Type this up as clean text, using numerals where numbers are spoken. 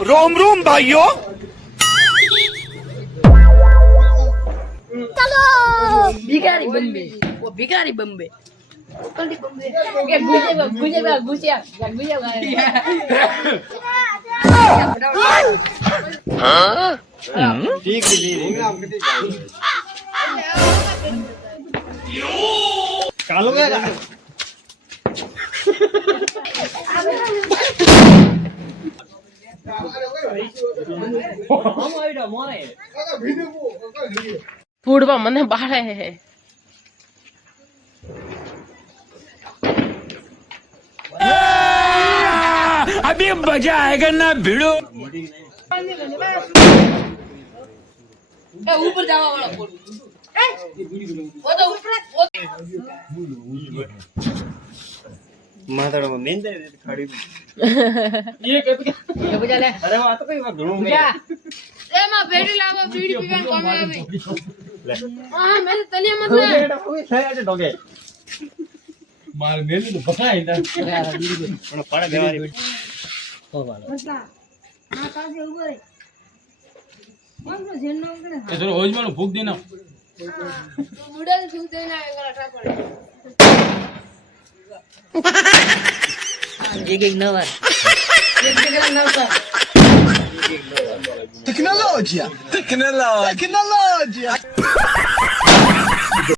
रोम रोम भाइयों। चलो भिखारी बम्बे वो भिखारी बम्बे कौन बम्बे के गुजिया ठीक चालू है फूड पर मने बाहर है अभी मजा आएगा ना भिड़ो। ऊपर जावा वाला वो तो ऊपर माथाड़ा में नींद खड़ी ये बजा ले अरे वो तो कोई बात घणो ए मां बेटी लावा बीड़ी पीवन कोम आवे हां मेरे तलिया मत ले साइड डोगे मार मेली तो पता है इधर पण पड़ा देवारी हो वाला मसला हां काजे उभो रे कोन नो जेनो करे એ થોડો હોજમાનો ફૂક દેના बुढ़ा से सूत देना है गलाटा पड़े एक नंबर टेक्नोलॉजी टेक्नोलॉजी टेक्नोलॉजी